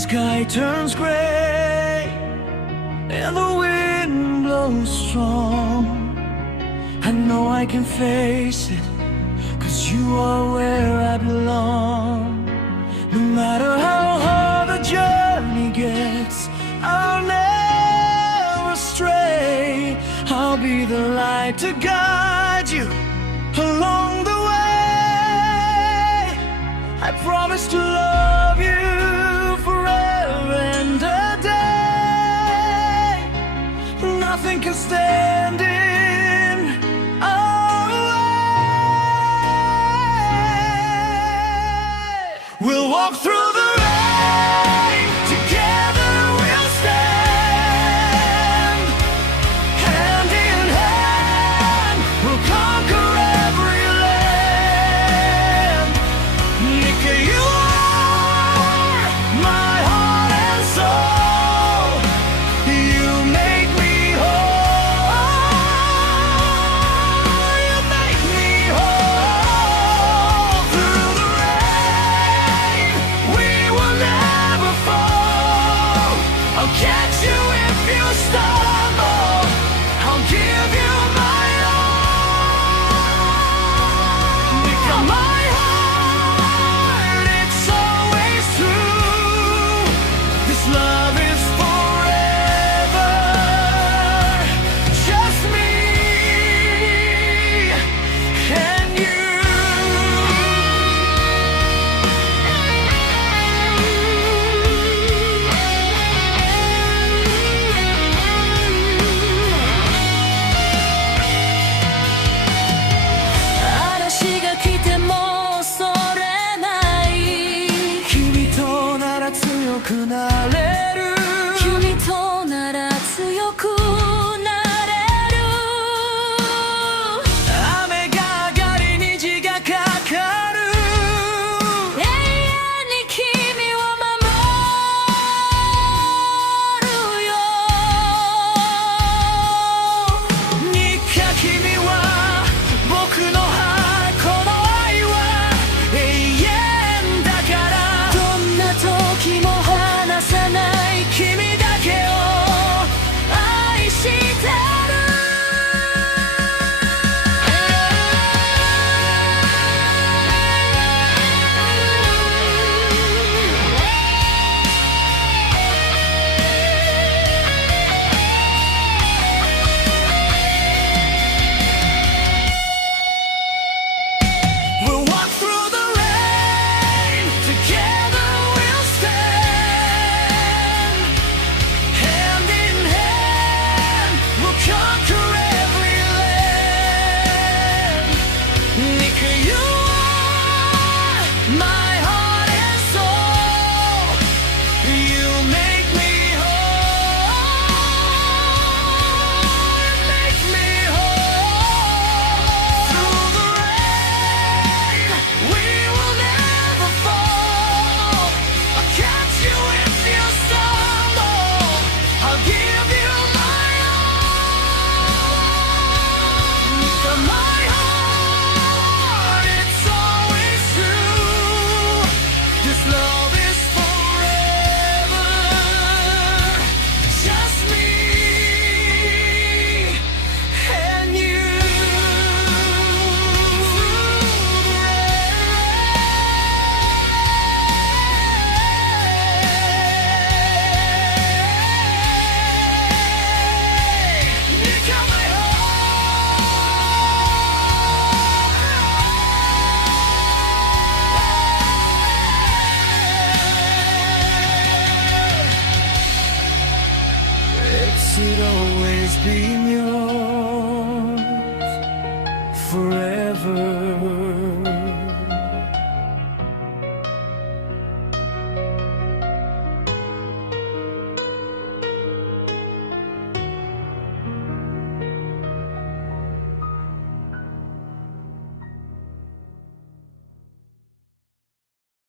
sky turns gray and the wind blows strong. I know I can face it, 'cause you are where I belong. No matter how hard the journey gets, I'll never stray. I'll be the light to guide you along the way. I promise to love you forever and a day. Nothing can stand in our way. We'll walk through the rain, together we'll stand. Hand in hand, we'll conquer every land. Nika, you are my heart and soul. You make me whole. You make me whole. Through the rain, we will never fall. I'll catch you if you stumble. I'll give you my all. Nika, my heart, it's always true. This love is forever. Just me and you.嵐が来ても恐れない。君となら強くなれる。君となら強くなれる。雨が上がり虹がかかる。永遠に君を守るよ。ニカ、君は僕のこの愛は永遠だから。どんな時も離さない君だけを愛してる。We'll walk through the rain, together we'll stand. Hand in hand, we'll conquer every land. Nika, you are my heart and soul. You make me whole. You make me whole. Through the rain, we will never fall. I'll catch you if you stumble. I'll give you my all. Nika, my heart, it's always true. This love is forever. Just me and you. Nika, my heart. It should always be yours.